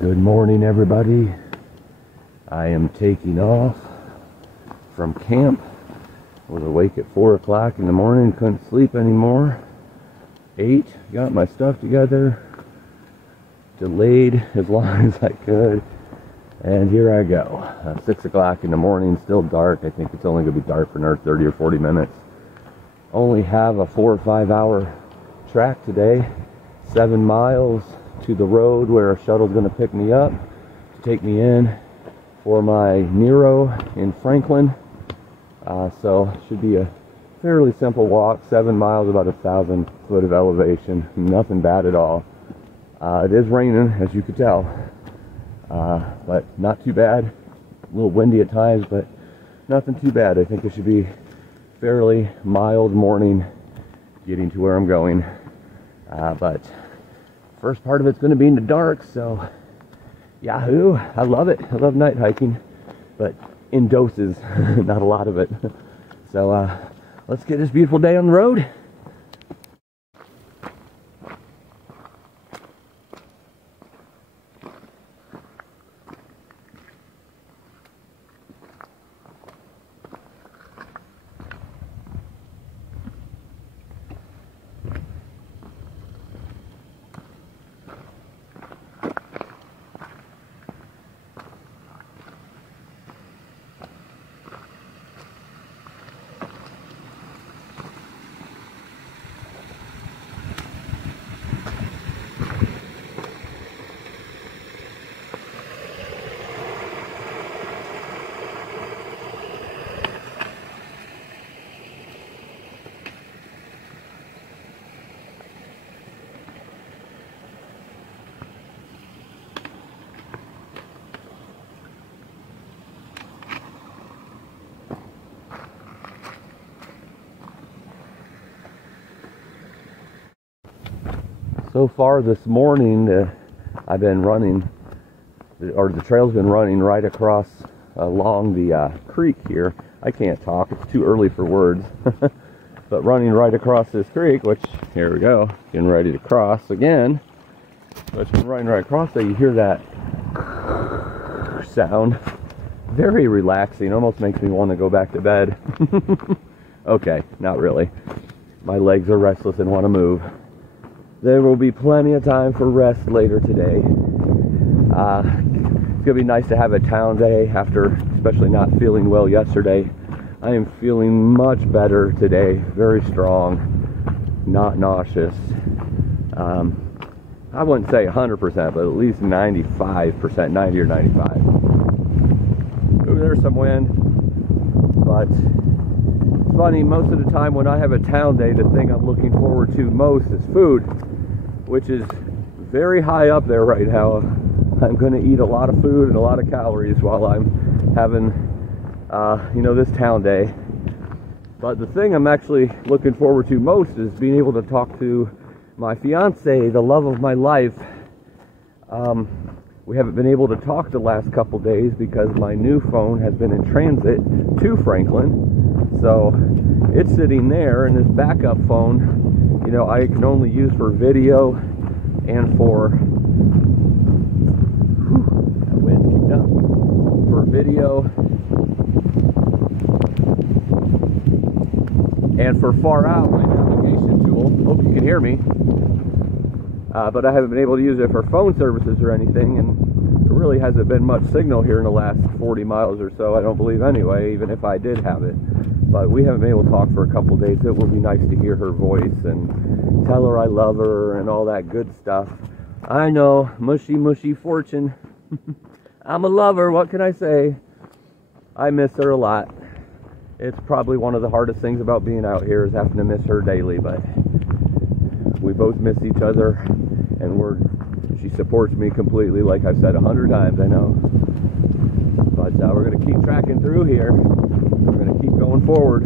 Good morning, everybody. I am taking off from camp. I was awake at 4 o'clock in the morning, couldn't sleep anymore. 8, got my stuff together, delayed as long as I could, and here I go. 6 o'clock in the morning, still dark. I think it's only going to be dark for another 30 or 40 minutes. Only have a 4 or 5 hour track today. 7 miles to the road where a shuttle's going to pick me up to take me in for my Nero in Franklin. So should be a fairly simple walk. 7 miles, about 1,000 foot of elevation. Nothing bad at all. It is raining, as you could tell, but not too bad. A little windy at times, but nothing too bad. I think it should be fairly mild morning getting to where I'm going. But first part of it's going to be in the dark, so yahoo! I love it. I love night hiking, but in doses, not a lot of it. So let's get this beautiful day on the road. So far this morning, I've been running, or the trail's been running right across along the creek here. I can't talk, it's too early for words. But running right across this creek, which, here we go, getting ready to cross again. But running right across there, you hear that sound. Very relaxing, almost makes me want to go back to bed. Okay, not really. My legs are restless and want to move. There will be plenty of time for rest later today. It's going to be nice to have a town day after especially not feeling well yesterday. I am feeling much better today, very strong, not nauseous. I wouldn't say 100%, but at least 95%, 90 or 95. Ooh, there's some wind, but it's funny, most of the time when I have a town day, the thing I'm looking forward to most is food, which is very high up there right now. I'm going to eat a lot of food and a lot of calories while I'm having, this town day. But the thing I'm actually looking forward to most is being able to talk to my fiance, the love of my life. We haven't been able to talk the last couple days because my new phone has been in transit to Franklin. So it's sitting there, and this backup phone, I can only use for video and for that wind kicked up, for video and for far out, my navigation tool. Hope you can hear me. But I haven't been able to use it for phone services or anything, and there really hasn't been much signal here in the last 40 miles or so, I don't believe anyway, even if I did have it. But we haven't been able to talk for a couple days. It will be nice to hear her voice and tell her I love her and all that good stuff. I know, mushy, mushy fortune. I'm a lover, what can I say? I miss her a lot. It's probably one of the hardest things about being out here is having to miss her daily, but we both miss each other, and she supports me completely, like I've said 100 times, I know. But we're going to keep tracking through here. We're going to keep going forward,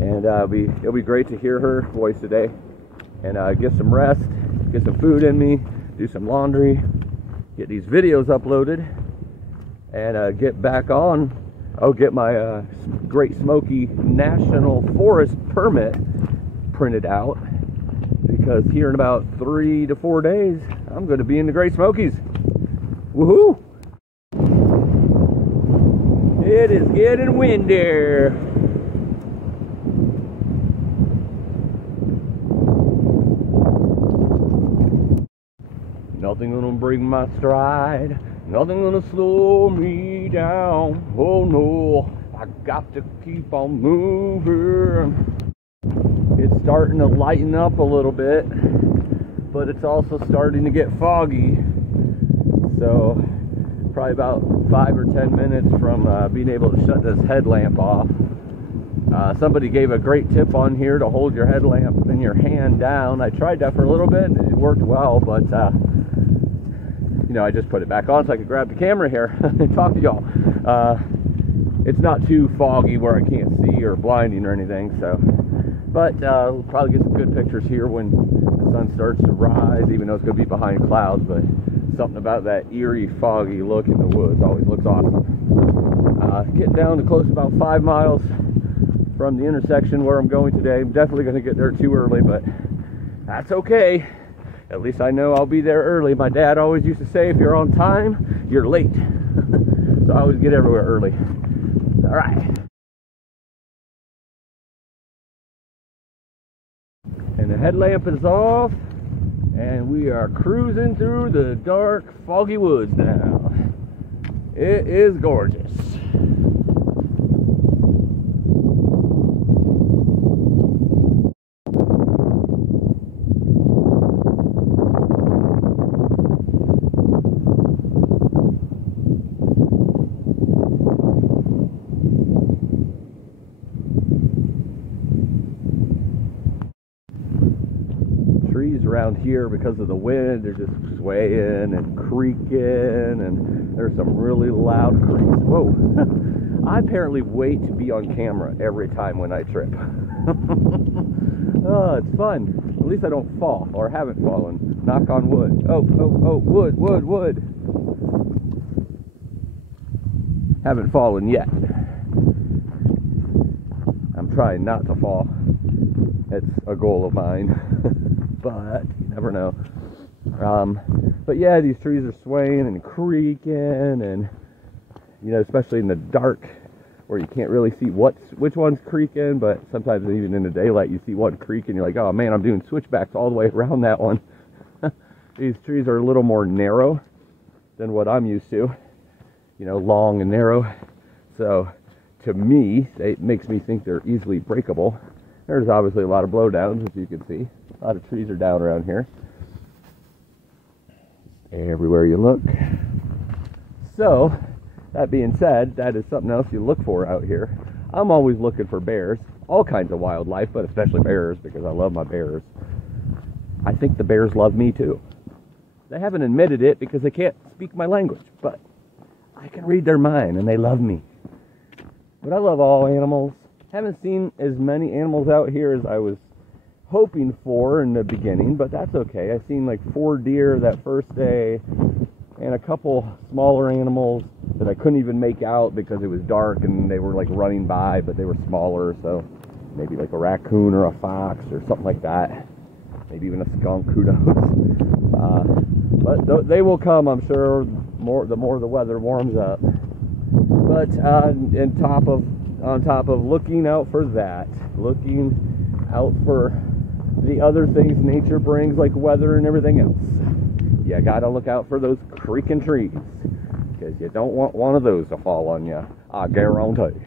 and it'll be great to hear her voice today, and get some rest, get some food in me, do some laundry, get these videos uploaded, and get back on. I'll get my Great Smoky National Forest permit printed out, because here in about 3 to 4 days I'm going to be in the Great Smokies. Woohoo! It is getting windy. Nothing gonna break my stride. Nothing gonna slow me down. Oh no, I got to keep on moving. It's starting to lighten up a little bit, but it's also starting to get foggy. So probably about 5 or 10 minutes from being able to shut this headlamp off. Somebody gave a great tip on here to hold your headlamp in your hand down. I tried that for a little bit and it worked well, but you know, I just put it back on so I could grab the camera here and talk to y'all. It's not too foggy where I can't see or blinding or anything, so. But we'll probably get some good pictures here when the sun starts to rise, even though it's going to be behind clouds. But something about that eerie, foggy look in the woods always looks awesome. Getting down to close to about 5 miles from the intersection where I'm going today. I'm definitely going to get there too early, but that's okay. At least I know I'll be there early. My dad always used to say, if you're on time, you're late. So I always get everywhere early. All right. And the headlamp is off, and we are cruising through the dark, foggy woods now. It is gorgeous. Trees around here, because of the wind, they're just swaying and creaking, and there's some really loud creaks. Whoa. I apparently wait to be on camera every time when I trip. Oh, it's fun. At least I don't fall, or haven't fallen. Knock on wood. Oh, wood. Haven't fallen yet. I'm trying not to fall. It's a goal of mine. But you never know. But yeah, these trees are swaying and creaking, and you know, especially in the dark where you can't really see which one's creaking, but sometimes even in the daylight you see one creaking, you're like, oh man, I'm doing switchbacks all the way around that one. These trees are a little more narrow than what I'm used to, you know, long and narrow. So to me, it makes me think they're easily breakable. There's obviously a lot of blowdowns, as you can see. A lot of trees are down around here. Everywhere you look. So, that being said, that is something else you look for out here. I'm always looking for bears. All kinds of wildlife, but especially bears, because I love my bears. I think the bears love me too. They haven't admitted it because they can't speak my language, but I can read their mind and they love me. But I love all animals. Haven't seen as many animals out here as I was hoping for in the beginning, but that's okay. I've seen like 4 deer that first day and a couple smaller animals that I couldn't even make out because it was dark and they were like running by, but they were smaller, so maybe like a raccoon or a fox or something like that. Maybe even a skunk, who knows. But they will come, I'm sure, the more the weather warms up. But on top of looking out for that, looking out for the other things nature brings, like weather and everything else, you gotta look out for those creaking trees, because you don't want one of those to fall on you, I guarantee.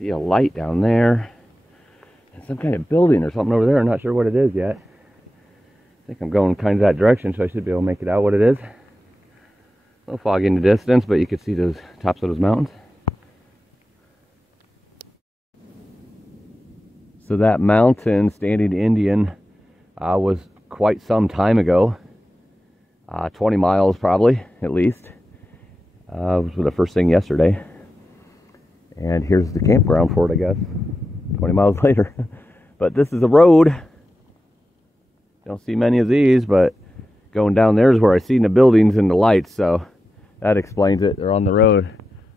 See a light down there. And some kind of building or something over there. I'm not sure what it is yet. I think I'm going kind of that direction, so I should be able to make it out what it is. A little foggy in the distance, but you can see those tops of those mountains. So that mountain, Standing Indian, was quite some time ago. 20 miles probably, at least. It was the first thing yesterday. And here's the campground for it, I guess. 20 miles later. But this is a road. Don't see many of these, but going down there is where I seen the buildings and the lights, so that explains it. They're on the road.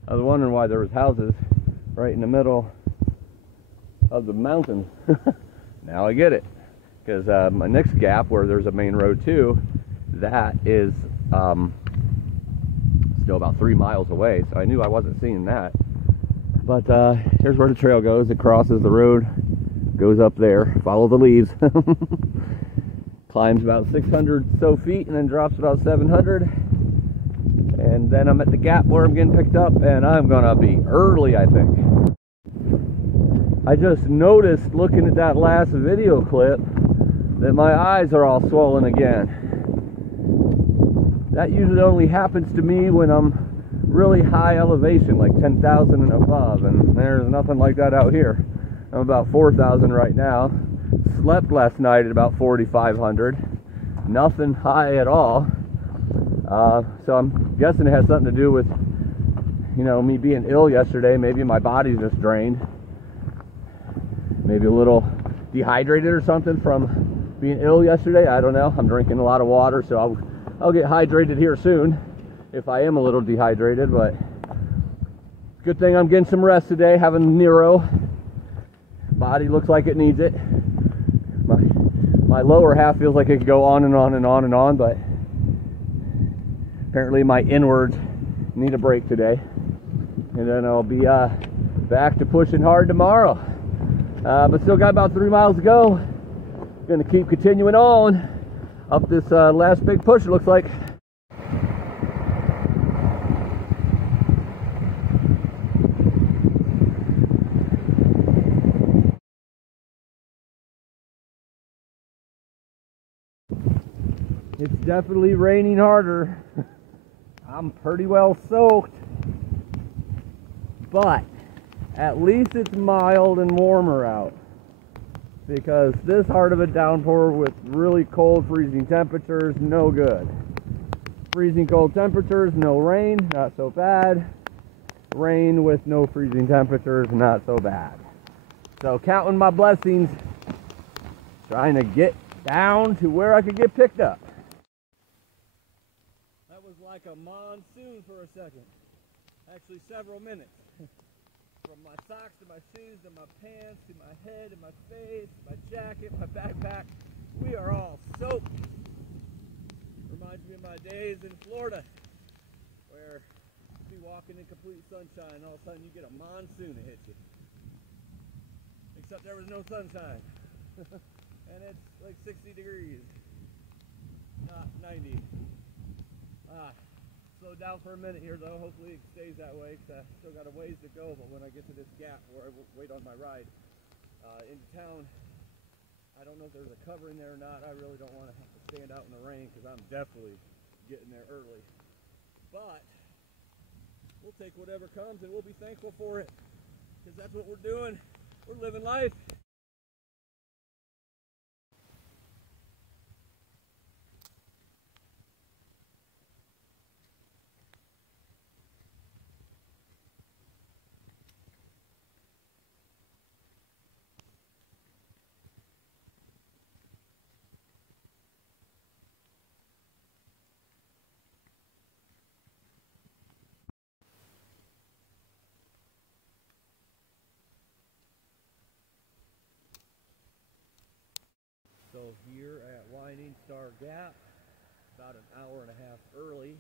I was wondering why there was houses right in the middle of the mountain. Now I get it. Because my next gap, where there's a main road too, that is still about 3 miles away, so I knew I wasn't seeing that. But here's where the trail goes. It crosses the road, goes up there, follow the leaves, climbs about 600 so feet, and then drops about 700. And then I'm at the gap where I'm getting picked up, and I'm gonna be early, I think. I just noticed, looking at that last video clip, that my eyes are all swollen again. That usually only happens to me when I'm really high elevation, like 10,000 and above, and there's nothing like that out here. I'm about 4,000 right now. Slept last night at about 4,500. Nothing high at all. So I'm guessing it has something to do with, you know, me being ill yesterday. Maybe my body's just drained. Maybe a little dehydrated or something from being ill yesterday. I don't know. I'm drinking a lot of water, so I'll get hydrated here soon if I am a little dehydrated. But good thing I'm getting some rest today, having Nero. Body looks like it needs it. My lower half feels like it could go on and on and on and on, but apparently my inwards need a break today. And then I'll be back to pushing hard tomorrow. But still got about 3 miles to go. Gonna keep continuing on up this last big push, it looks like. It's definitely raining harder. I'm pretty well soaked, but at least it's mild and warmer out, because this hard of a downpour with really cold freezing temperatures, no good. Freezing cold temperatures, no rain, not so bad. Rain with no freezing temperatures, not so bad. So counting my blessings, trying to get down to where I could get picked up. That was like a monsoon for a second. Actually several minutes. From my socks to my shoes to my pants to my head and my face, my jacket, my backpack, we are all soaked. Reminds me of my days in Florida, where you'd be walking in complete sunshine and all of a sudden you get a monsoon that hits you. Except there was no sunshine. And it's like 60 degrees, not 90. Slow down for a minute here though. Hopefully it stays that way, because I still got a ways to go. But when I get to this gap where I wait on my ride into town, I don't know if there's a cover in there or not. I really don't want to have to stand out in the rain, because I'm definitely getting there early. But we'll take whatever comes and we'll be thankful for it, because that's what we're doing. We're living life. So here at Winding Star Gap, about an hour and a half early,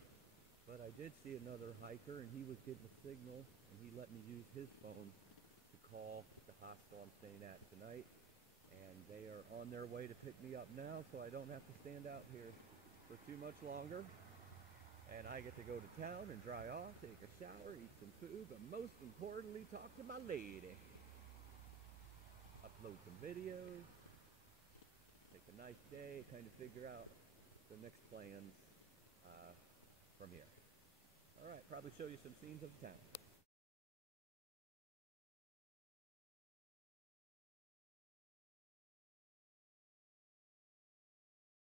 but I did see another hiker, and he was getting a signal, and he let me use his phone to call the hostel I'm staying at tonight, and they are on their way to pick me up now, so I don't have to stand out here for too much longer, and I get to go to town and dry off, take a shower, eat some food, but most importantly, talk to my lady. upload some videos, take a nice day, kind of figure out the next plans from here. All right, probably show you some scenes of the town.